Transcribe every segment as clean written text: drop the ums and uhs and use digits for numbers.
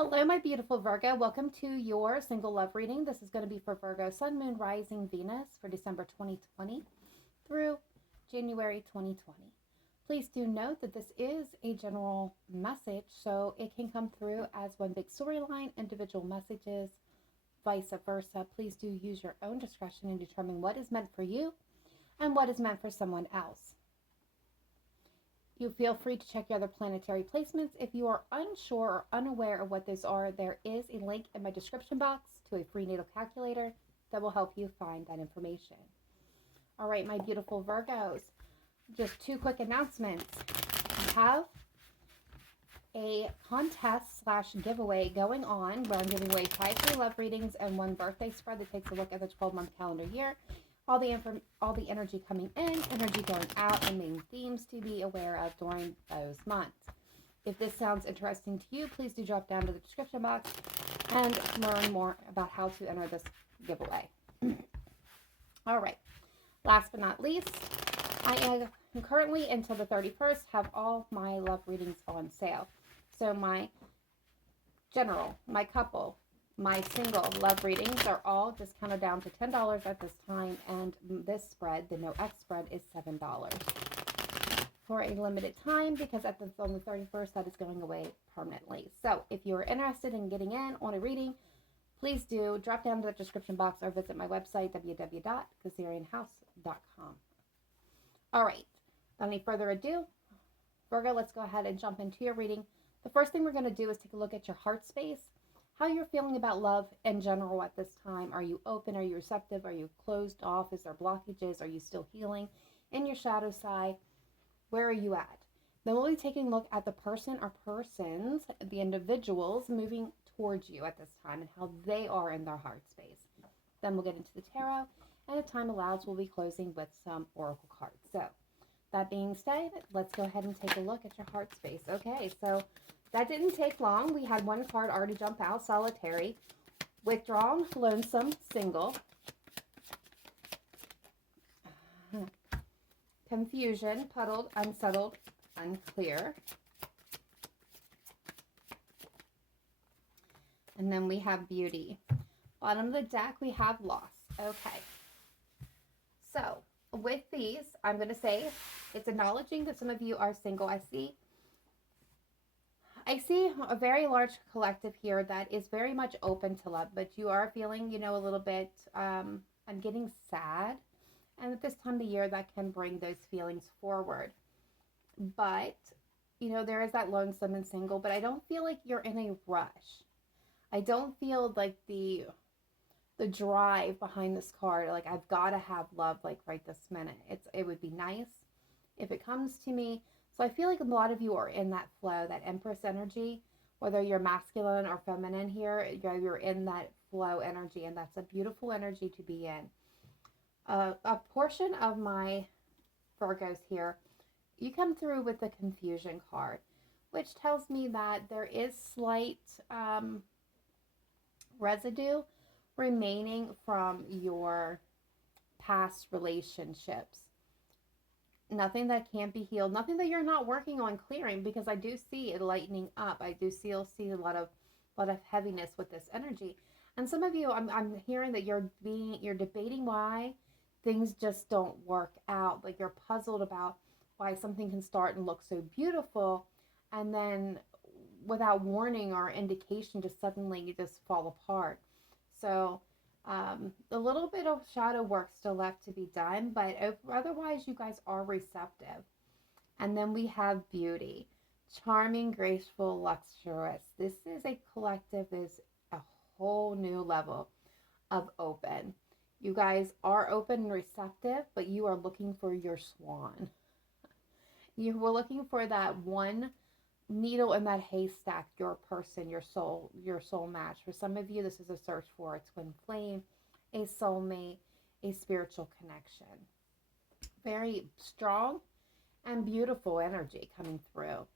Hello, my beautiful Virgo. Welcome to your single love reading. This is going to be for Virgo, Sun, Moon, Rising, Venus for December 2020 through January 2020. Please do note that this is a general message, so it can come through as one big storyline, individual messages, vice versa. Please do use your own discretion in determining what is meant for you and what is meant for someone else. You feel free to check your other planetary placements. If you are unsure or unaware of what those are, there is a link in my description box to a free natal calculator that will help you find that information. All right, my beautiful Virgos, just two quick announcements. I have a contest / giveaway going on where I'm giving away 5 free love readings and 1 birthday spread that takes a look at the 12-month calendar year. All the energy coming in, energy going out, and main themes to be aware of during those months. If this sounds interesting to you, please do drop down to the description box and learn more about how to enter this giveaway. All right. Last but not least, I am currently until the 31st have all my love readings on sale. So my general, my couple, my single love readings are all discounted down to $10 at this time, and this spread, the No X spread, is $7 for a limited time because on the 31st that is going away permanently. So if you're interested in getting in on a reading, please do drop down to the description box or visit my website, www.cancerianhouse.com. All right, without any further ado, Virgo, let's go ahead and jump into your reading. The first thing we're going to do is take a look at your heart space. How you're feeling about love in general at this time. Are you open? Are you receptive? Are you closed off? Is there blockages? Are you still healing? In your shadow side, where are you at? Then we'll be taking a look at the person or persons, the individuals moving towards you at this time and how they are in their heart space. Then we'll get into the tarot, and if time allows, we'll be closing with some oracle cards. So that being said, let's go ahead and take a look at your heart space. Okay, so that didn't take long. We had one card already jump out, solitary, withdrawn, lonesome, single, confusion, puddled, unsettled, unclear. And then we have beauty. Bottom of the deck, we have loss. Okay. So with these, I'm going to say it's acknowledging that some of you are single. I see a very large collective here that is very much open to love, but you are feeling, a little bit, I'm getting sad. And at this time of the year, that can bring those feelings forward. But, there is that lonesome and single, but I don't feel like you're in a rush. I don't feel like the drive behind this card, like I've got to have love like right this minute. It would be nice if it comes to me. So I feel like a lot of you are in that flow, that Empress energy, whether you're masculine or feminine here, you're in that flow energy, and that's a beautiful energy to be in. A portion of my Virgos here, you come through with the confusion card, which tells me that there is slight residue remaining from your past relationships. Nothing that can't be healed, nothing that you're not working on clearing, because I do see it lightening up. I do see a lot of heaviness with this energy. And some of you, I'm hearing that you're debating why things just don't work out. Like you're puzzled about why something can start and look so beautiful, and then without warning or indication, just suddenly you just fall apart. So a little bit of shadow work still left to be done, but otherwise you guys are receptive. And then we have beauty. Charming, graceful, luxurious. This is a collective, is a whole new level of open. You guys are open and receptive, but you are looking for your swan. You were looking for that one needle in that haystack, your person, your soul match. For some of you, this is a search for a twin flame, a soulmate, a spiritual connection. Very strong and beautiful energy coming through.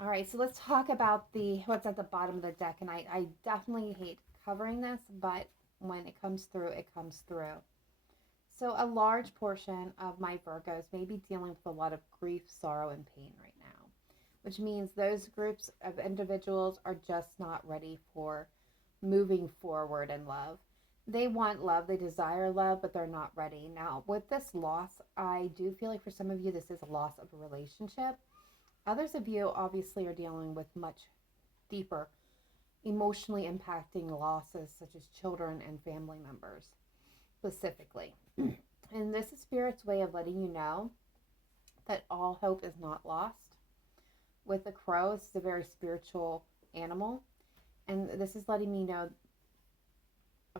All right, so let's talk about what's at the bottom of the deck. And I definitely hate covering this, but when it comes through, it comes through. So a large portion of my Virgos may be dealing with a lot of grief, sorrow, and pain right now. which means those groups of individuals are just not ready for moving forward in love. They want love, they desire love, but they're not ready. Now, with this loss, I do feel like for some of you, this is a loss of a relationship. Others of you obviously are dealing with much deeper, emotionally impacting losses, such as children and family members specifically. And this is Spirit's way of letting you know that all hope is not lost. With the crow, this is a very spiritual animal. And this is letting me know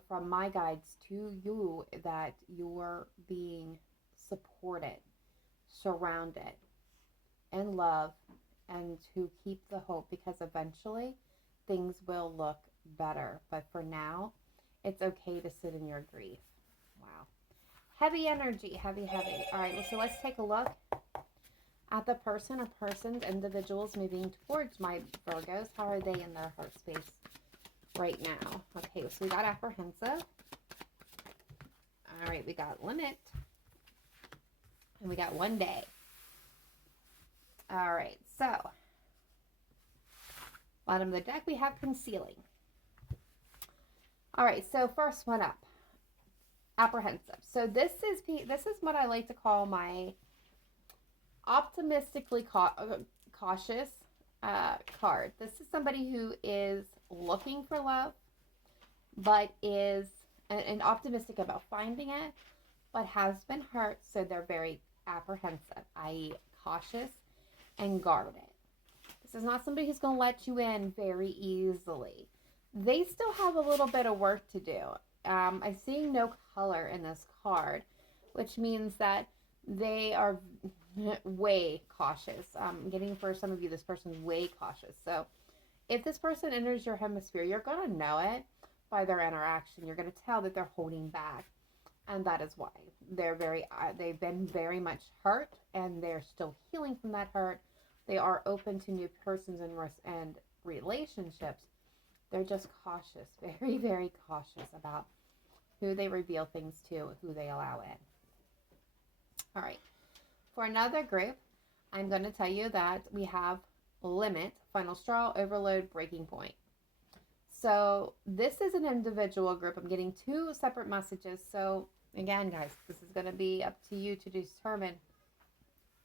from my guides to you that you're being supported, surrounded, and love, and to keep the hope, because eventually things will look better. But for now, it's okay to sit in your grief. Wow. Heavy energy, heavy, heavy. All right, so let's take a look at the person or persons, individuals moving towards my Virgos. How are they in their heart space right now? Okay, so we got apprehensive. All right, we got limit. And we got 1 day. All right, so bottom of the deck, we have concealing. All right, so first one up, apprehensive. So this is what I like to call my optimistically cautious card. This is somebody who is looking for love, but is and optimistic about finding it, but has been hurt, so they're very apprehensive, i.e. cautious and guarded. This is not somebody who's going to let you in very easily. They still have a little bit of work to do. I'm seeing no color in this card, which means that they are way cautious. I'm getting for some of you, this person's way cautious. So if this person enters your hemisphere, you're going to know it by their interaction. You're going to tell that they're holding back. And that is why they've been very much hurt, and they're still healing from that hurt. They are open to new persons and relationships. They're just cautious, very, very cautious about who they reveal things to, who they allow in. All right. For another group, I'm going to tell you that we have limit, final straw, overload, breaking point. So this is an individual group. I'm getting 2 separate messages. So again, guys, this is going to be up to you to determine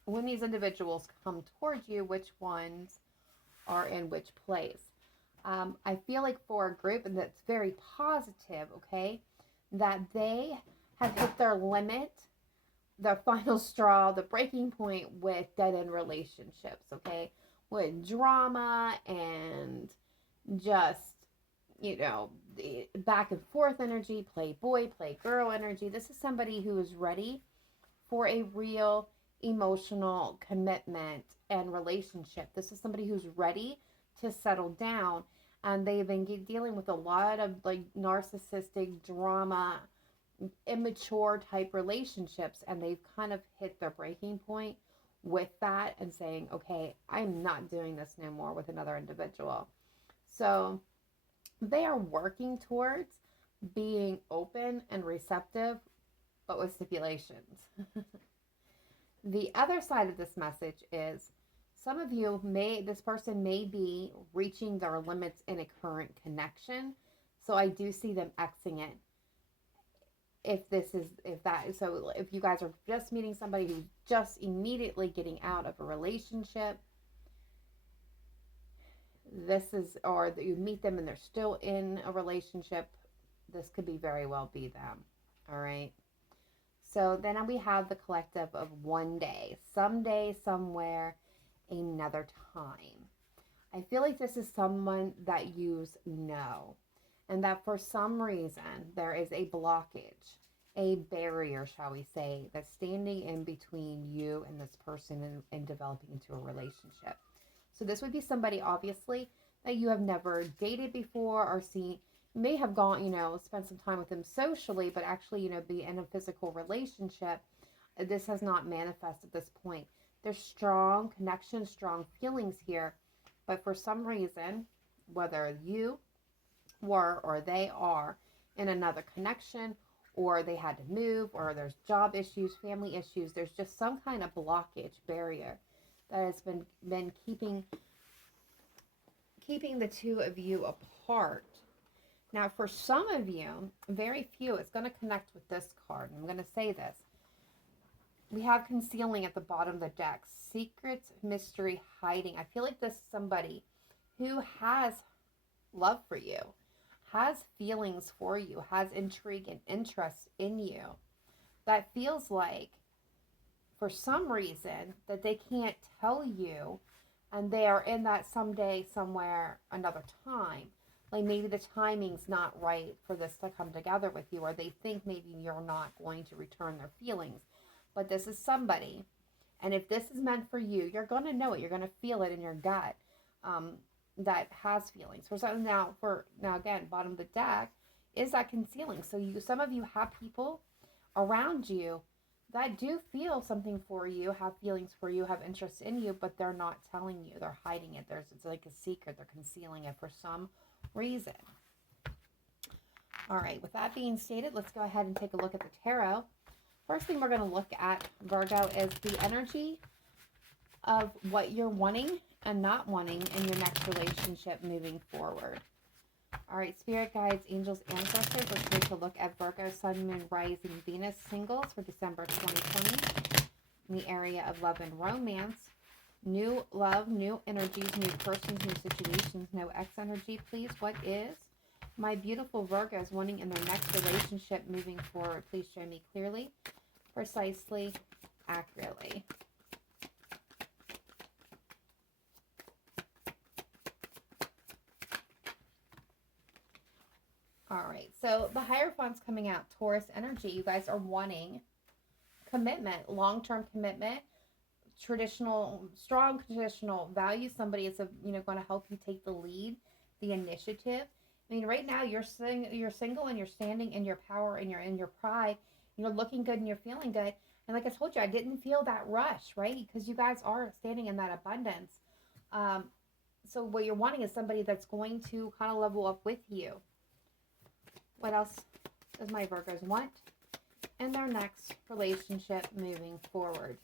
when these individuals come towards you, which ones are in which place. I feel like for a group, and that's very positive, okay, that they have hit their limit, their final straw, the breaking point with dead-end relationships, okay, with drama and just, the back and forth energy, play boy, play girl energy. This is somebody who is ready for a real emotional commitment and relationship. This is somebody who's ready to settle down, and they've been dealing with a lot of like narcissistic drama, immature type relationships, and they've kind of hit their breaking point with that and saying, okay, I'm not doing this no more with another individual. So they are working towards being open and receptive, but with stipulations. The other side of this message is some of you this person may be reaching their limits in a current connection. So I do see them Xing it. So if you guys are just meeting somebody who's just immediately getting out of a relationship, or that you meet them and they're still in a relationship, this could be very well be them. All right. So then we have the collective of 1 day, someday, somewhere, another time. I feel like this is someone that you know, and that for some reason there is a blockage, a barrier, shall we say, that's standing in between you and this person and developing into a relationship. So this would be somebody, obviously, that you have never dated before or seen. You may have gone, spent some time with them socially, but actually, be in a physical relationship. This has not manifested at this point. There's strong connection, strong feelings here, but for some reason, whether you were or they are in another connection, or they had to move, or there's job issues, family issues, there's just some kind of blockage, barrier that has been keeping the two of you apart. Now, for some of you, very few, it's going to connect with this card. I'm going to say this. We have concealing at the bottom of the deck. Secrets, mystery, hiding. I feel like this is somebody who has love for you, has feelings for you, has intrigue and interest in you. That feels like, for some reason, that they can't tell you, and they are in that someday, somewhere, another time. Like maybe the timing's not right for this to come together with you, or they think maybe you're not going to return their feelings. But this is somebody, and if this is meant for you, you're going to know it. You're going to feel it in your gut, that has feelings. For some now again, bottom of the deck is that concealing. So some of you have people around you that do feel something for you, have feelings for you, have interest in you, but they're not telling you. They're hiding it. It's like a secret. They're concealing it for some reason. All right, with that being stated, let's go ahead and take a look at the tarot. First thing we're going to look at, Virgo, is the energy of what you're wanting and not wanting in your next relationship moving forward. All right, spirit guides, angels, ancestors, let's take a look at Virgo, Sun, Moon, Rising, Venus singles for December 2020 in the area of love and romance. New love, new energies, new persons, new situations, no ex energy, please. What is my beautiful Virgos wanting in their next relationship moving forward? Please show me clearly, precisely, accurately. All right, so the Hierophant's coming out, Taurus energy. You guys are wanting commitment, long-term commitment, strong traditional values. Somebody is going to help you take the lead, the initiative. I mean, right now you're single and you're standing in your power and you're in your pride. You're looking good and you're feeling good. And like I told you, I didn't feel that rush, right? Because you guys are standing in that abundance. So what you're wanting is somebody that's going to kind of level up with you. What else does my Virgos want in their next relationship moving forward?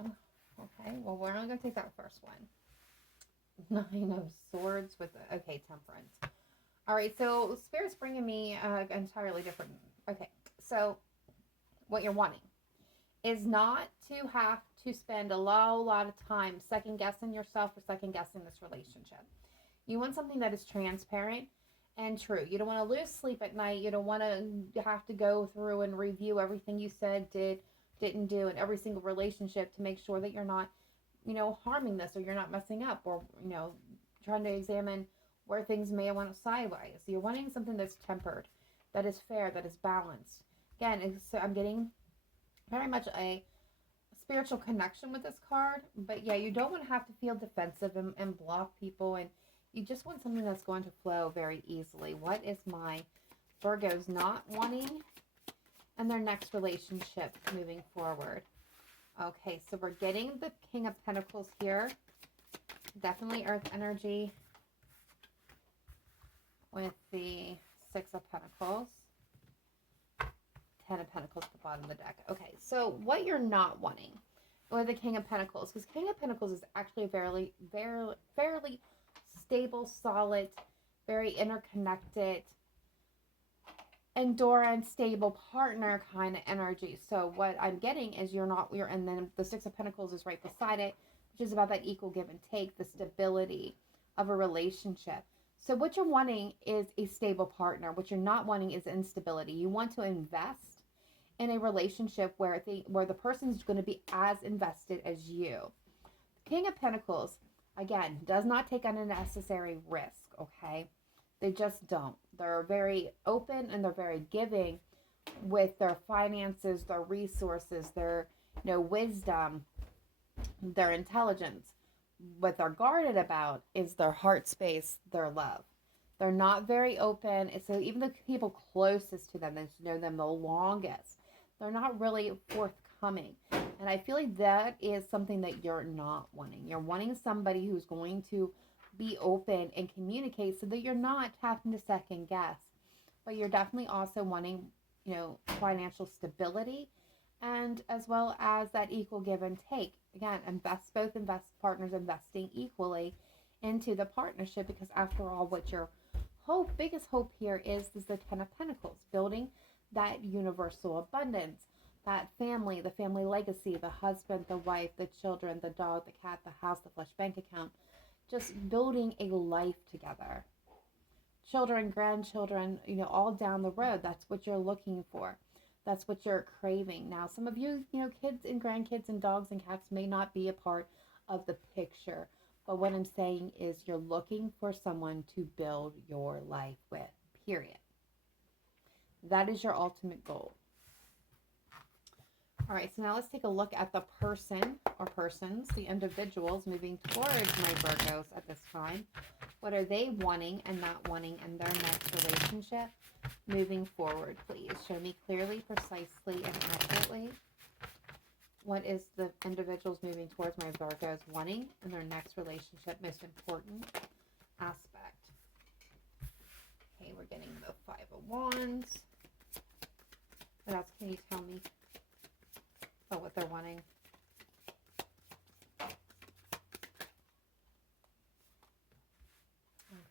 Oh, okay, well, we're only going to take that first one. 9 of Swords with, okay, Temperance. All right, so Spirit's bringing me entirely different. Okay, so what you're wanting is not to have to spend a lot of time second-guessing yourself or second-guessing this relationship. You want something that is transparent and true. You don't want to lose sleep at night. You don't want to have to go through and review everything you said, didn't do in every single relationship to make sure that you're not, harming this, or you're not messing up, or, trying to examine where things may have went sideways. You're wanting something that's tempered, that is fair, that is balanced. Again, so I'm getting very much a spiritual connection with this card, but yeah, you don't want to have to feel defensive and block people, and you just want something that's going to flow very easily. What is my Virgos not wanting in their next relationship moving forward? Okay, so we're getting the King of Pentacles here. Definitely Earth energy with the 6 of Pentacles. 10 of Pentacles at the bottom of the deck. Okay, so what you're not wanting with the King of Pentacles, because King of Pentacles is actually a fairly stable, solid, very interconnected, endurance, stable partner kind of energy. So what I'm getting is and then the 6 of Pentacles is right beside it, which is about that equal give and take, the stability of a relationship. So what you're wanting is a stable partner. What you're not wanting is instability. You want to invest in a relationship where the person is going to be as invested as you. King of Pentacles, again, does not take unnecessary risk, okay? They just don't. They're very open and they're very giving with their finances, their resources, their wisdom, their intelligence. What they're guarded about is their heart space, their love. They're not very open. So even the people closest to them, that know them the longest, they're not really forthcoming. And I feel like that is something that you're not wanting. You're wanting somebody who's going to be open and communicate so that you're not having to second guess. But you're definitely also wanting, financial stability and as well as that equal give and take. Again, both partners investing equally into the partnership, because after all, what your biggest hope here is the Ten of Pentacles, building that universal abundance, that family, the family legacy, the husband, the wife, the children, the dog, the cat, the house, the flush bank account, just building a life together. Children, grandchildren, all down the road. That's what you're looking for. That's what you're craving. Now, some of you, kids and grandkids and dogs and cats may not be a part of the picture. But what I'm saying is you're looking for someone to build your life with, period. That is your ultimate goal. All right, so now let's take a look at the person or persons, the individuals moving towards my Virgos at this time. What are they wanting and not wanting in their next relationship moving forward, please? Show me clearly, precisely, and accurately. What is the individuals moving towards my Virgos wanting in their next relationship, most important aspect? Okay, we're getting the Five of Wands. What else can you tell me about what they're wanting?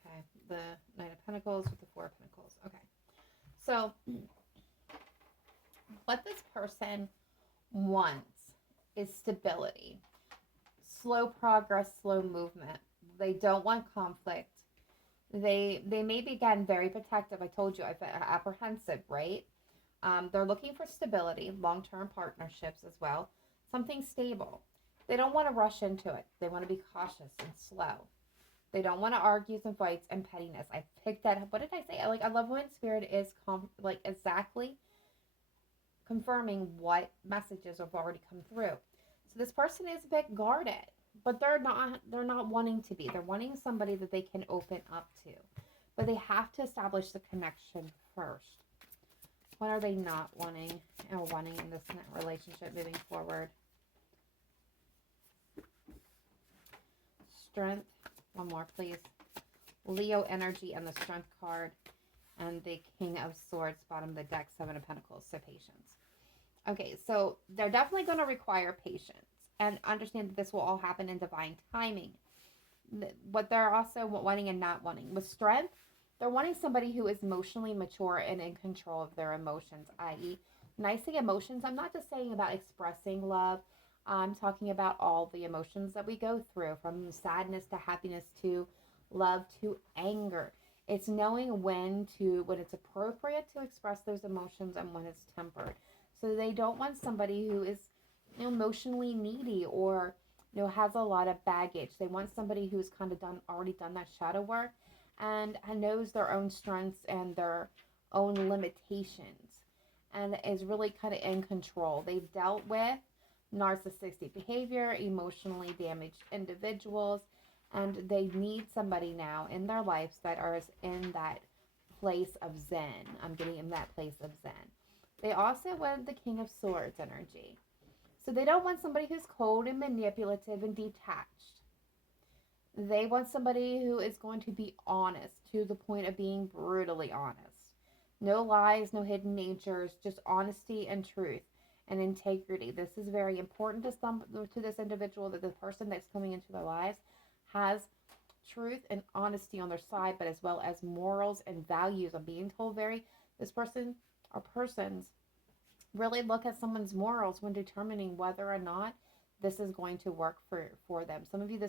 Okay, the Knight of Pentacles with the Four of Pentacles. Okay, so what this person wants is stability, slow progress, slow movement. They don't want conflict. They may be, again, very protective. I told you, apprehensive, right? They're looking for stability, long-term partnerships as well, something stable. They don't want to rush into it. They want to be cautious and slow. They don't want to argue and fights and pettiness. I picked that up. What did I say? I love when Spirit is exactly confirming what messages have already come through. So this person is a bit guarded, but they're not wanting to be. They're wanting somebody that they can open up to. But they have to establish the connection first. What are they not wanting or wanting in this relationship moving forward? Strength. One more, please. Leo energy and the Strength card. And the King of Swords, bottom of the deck, Seven of Pentacles. So patience. Okay, so they're definitely going to require patience. And understand that this will all happen in divine timing. What they're also wanting and not wanting. With Strength, they're wanting somebody who is emotionally mature and in control of their emotions, i.e. nicing emotions. I'm not just saying about expressing love. I'm talking about all the emotions that we go through, from sadness to happiness to love to anger. It's knowing when it's appropriate to express those emotions and when it's tempered. So they don't want somebody who is emotionally needy or has a lot of baggage. They want somebody who's kind of already done that shadow work and knows their own strengths and their own limitations and is really kind of in control. They've dealt with narcissistic behavior, emotionally damaged individuals, and they need somebody now in their lives that are in that place of zen. I'm getting in that place of zen. They also want the King of Swords energy. So they don't want somebody who's cold and manipulative and detached. They want somebody who is going to be honest to the point of being brutally honest. No lies, no hidden natures, just honesty and truth and integrity. This is very important to this individual, that the person that's coming into their lives has truth and honesty on their side, but as well as morals and values. I'm being told this person or persons really look at someone's morals when determining whether or not this is going to work for them. Some of you,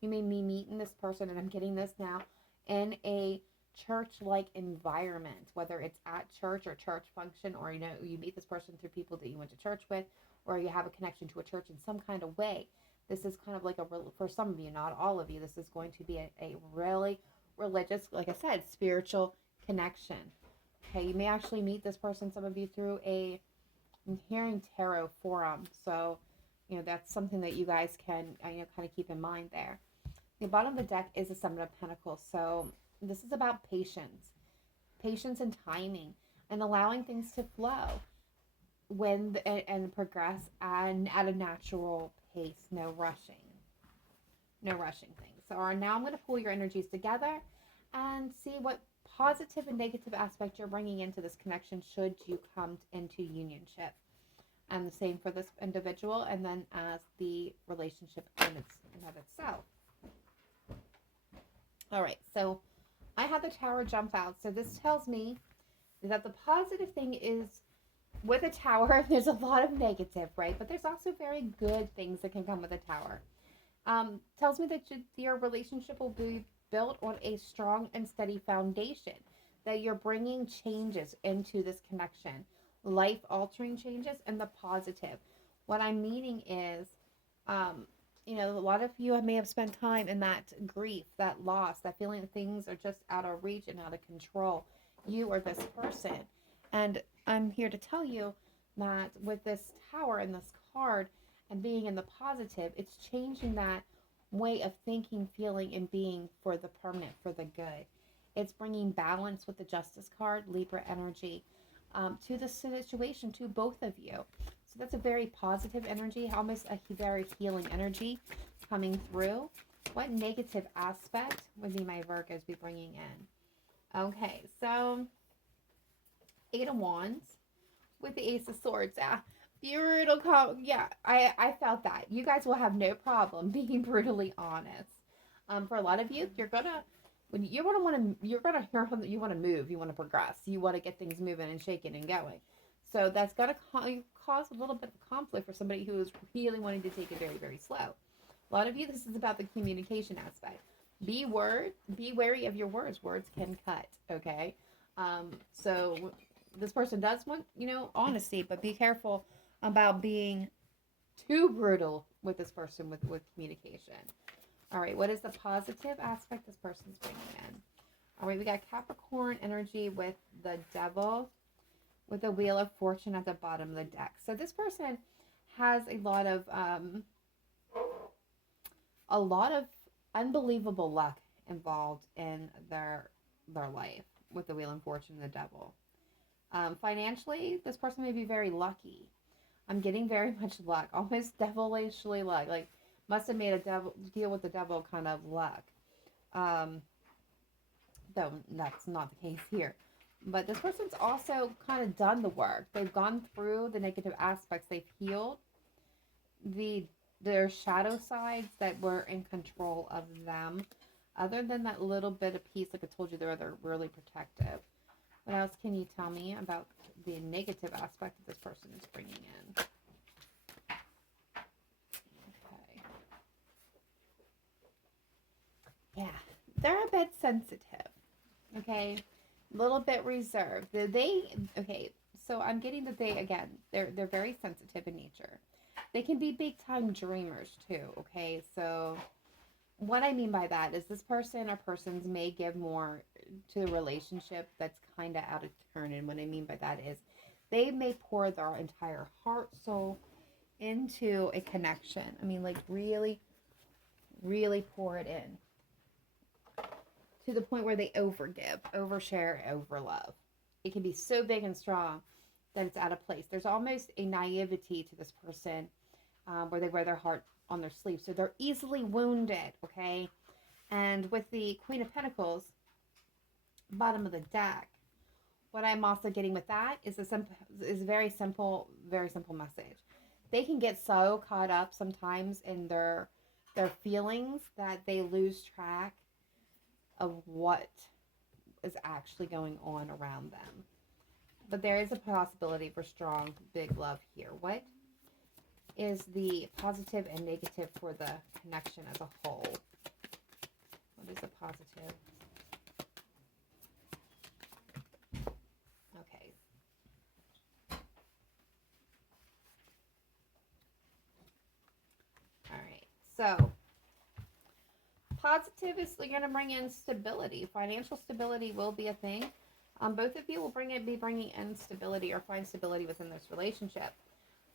you may be meeting this person, and I'm getting this now, in a church-like environment, whether it's at church or church function, or you meet this person through people that you went to church with, or you have a connection to a church in some kind of way. This is kind of for some of you, not all of you, this is going to be a really religious, like I said, spiritual connection. Okay, you may actually meet this person, some of you, through I'm hearing tarot forum. So, that's something that you guys can, kind of keep in mind there. The bottom of the deck is a Seven of Pentacles. So this is about patience and timing, and allowing things to flow and progress and at a natural pace. No rushing things. So now I'm going to pull your energies together and see what positive and negative aspect you're bringing into this connection should you come into unionship. and the same for this individual, and then as the relationship in of itself. All right, so I had the Tower jump out. So this tells me that the positive thing is with a Tower, there's a lot of negative, right? But there's also very good things that can come with a Tower. Tells me that your relationship will be built on a strong and steady foundation, that you're bringing changes into this connection, life altering changes, and the positive. What I'm meaning is, a lot of you may have spent time in that grief, that loss, that feeling that things are just out of reach and out of control. You or this person. And I'm here to tell you that with this Tower and this card and being in the positive, it's changing that way of thinking, feeling, and being for the permanent, for the good. It's bringing balance with the Justice card, Libra energy, to the situation, to both of you. So that's a very positive energy, almost a very healing energy coming through. What negative aspect would be my Virgos be bringing in? Okay, so Eight of Wands with the Ace of Swords. Brutal. Yeah, I felt that. You guys will have no problem being brutally honest. For a lot of you, you're gonna you want to move, you want to progress, you want to get things moving and shaking and going. So that's gonna cause a little bit of conflict for somebody who is really wanting to take it very, very slow. A lot of you, this is about the communication aspect. Be wary of your words. Words can cut. Okay. So this person does want, honesty, but be careful about being too brutal with this person with communication. All right, what is the positive aspect this person's bringing in? All right, we got Capricorn energy with the Devil, with the Wheel of Fortune at the bottom of the deck. So this person has a lot of unbelievable luck involved in their life with the Wheel of Fortune and the Devil. Financially, this person may be very lucky. I'm getting very much luck, almost devilishly luck. Like, must have made a deal with the devil kind of luck. Though that's not the case here. But this person's also kind of done the work. They've gone through the negative aspects. They've healed their shadow sides that were in control of them. Other than that little bit of peace, like I told you, they're really protective. What else can you tell me about the negative aspect that this person is bringing in? Okay. Yeah, they're a bit sensitive. Okay, a little bit reserved. Okay, so I'm getting that they're very sensitive in nature. They can be big time dreamers too. Okay, so what I mean by that is this person or persons may give more to a relationship that's kind of out of turn. And what I mean by that is they may pour their entire heart, soul into a connection. I mean, like really, really pour it in to the point where they overgive, overshare, overlove. It can be so big and strong that it's out of place. There's almost a naivety to this person where they wear their heart on their sleeve. So they're easily wounded, okay? And with the Queen of Pentacles, bottom of the deck, what I'm also getting with that is a very simple message. They can get so caught up sometimes in their feelings that they lose track of what is actually going on around them. But there is a possibility for strong, big love here. What is the positive and negative for the connection as a whole? What is the positive? Okay. All right. So, positive is going to bring in stability. Financial stability will be a thing. Both of you will be bringing in stability or find stability within this relationship.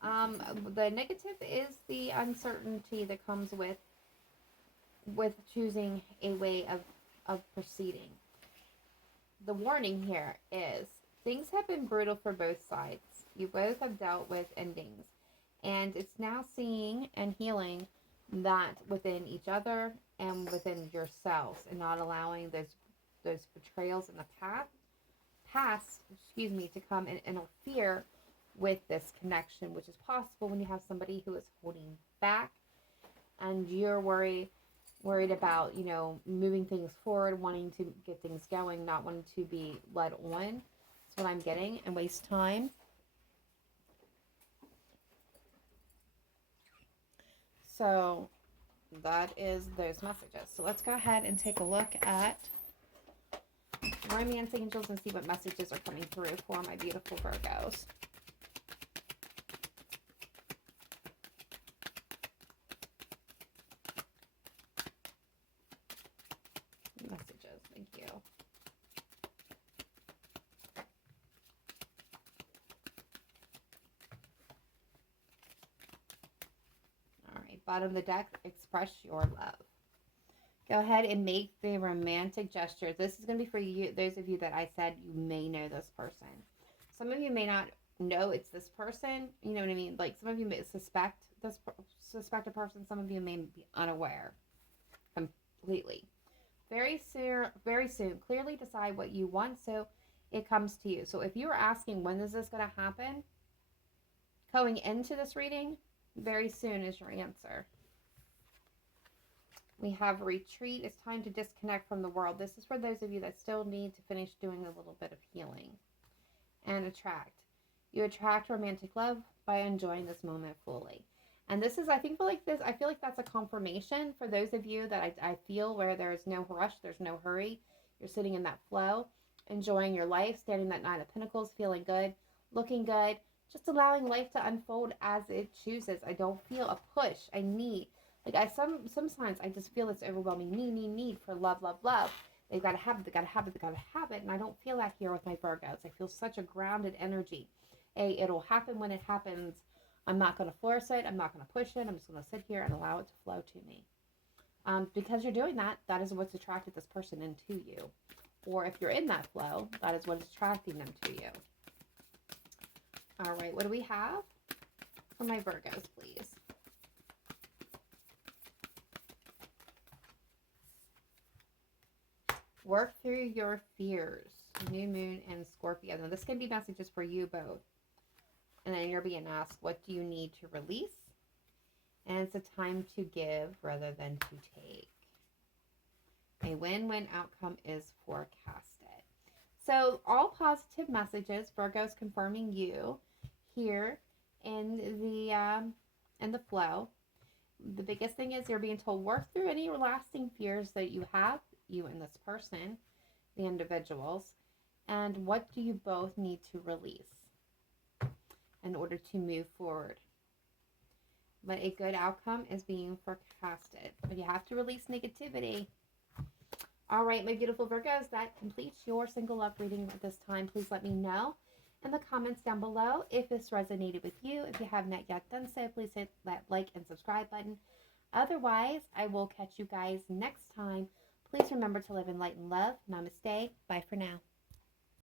The negative is the uncertainty that comes with choosing a way of proceeding. The warning here is things have been brutal for both sides. You both have dealt with endings, and it's now seeing and healing that within each other and within yourselves, and not allowing those betrayals in the past to come and interfere with this connection, which is possible when you have somebody who is holding back and you're worried about, you know, moving things forward, wanting to get things going, not wanting to be led on. That's what I'm getting, and waste time. So that is those messages. So let's go ahead and take a look at romance angels and see what messages are coming through for my beautiful Virgos. Messages, thank you. All right, bottom of the deck, express your love. Go ahead and make the romantic gestures. This is going to be for you, those of you that I said you may know this person. Some of you may not know it's this person. You know what I mean? Like some of you may suspect a person. Some of you may be unaware completely. Very soon, clearly decide what you want so it comes to you. So if you were asking when is this going to happen, going into this reading, very soon is your answer. We have retreat. It's time to disconnect from the world. This is for those of you that still need to finish doing a little bit of healing. And attract. You attract romantic love by enjoying this moment fully. And this is, I feel like that's a confirmation for those of you that I feel where there's no rush, there's no hurry. You're sitting in that flow, enjoying your life, standing that Nine of Pentacles, feeling good, looking good, just allowing life to unfold as it chooses. I don't feel a push. I need. Like sometimes I just feel this overwhelming need for love. They've got to have it. And I don't feel that here with my Virgos. I feel such a grounded energy. It'll happen when it happens. I'm not going to force it. I'm not going to push it. I'm just going to sit here and allow it to flow to me. Because you're doing that, that is what's attracted this person into you. Or if you're in that flow, that is what is attracting them to you. All right, what do we have for my Virgos, please? Work through your fears. New Moon and Scorpio. Now, this can be messages for you both. And then you're being asked, what do you need to release? And it's a time to give rather than to take. A win-win outcome is forecasted. So all positive messages, Virgo's confirming you here in the flow. The biggest thing is you're being told work through any lasting fears that you have, you and this person, the individuals, and what do you both need to release in order to move forward. But a good outcome is being forecasted. But you have to release negativity. All right, my beautiful Virgos, that completes your single love reading at this time. Please let me know in the comments down below if this resonated with you. If you have not yet done so, please hit that like and subscribe button. Otherwise, I will catch you guys next time. Please remember to live in light and love. Namaste. Bye for now.